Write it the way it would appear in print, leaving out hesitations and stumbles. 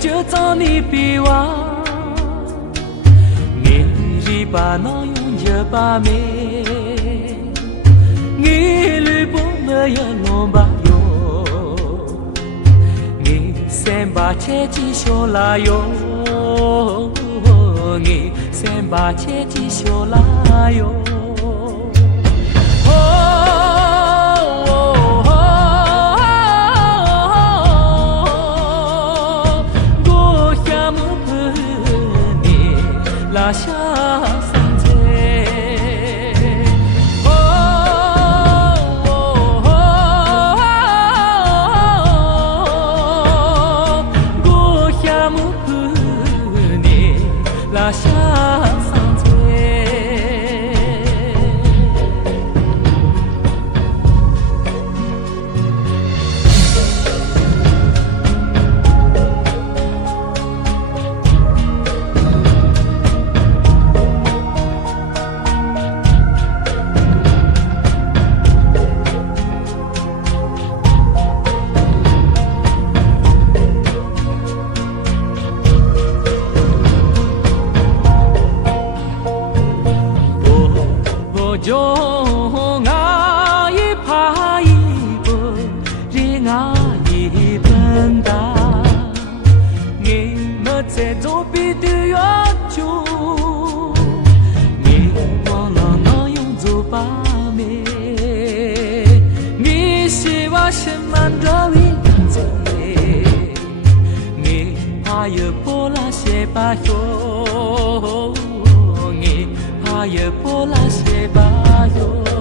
就找你比哇，你里把那用着把妹，你里不没有弄把哟，你三把切几小拉哟，你三把切几小拉哟。拉下山寨，我下木盘你拉下山寨。就我一怕一个人啊一笨蛋，你们在左边的要求，你忘了那用做把妹，你希望什么都为自己，你怕有波拉些把哟。也波拉些吧哟。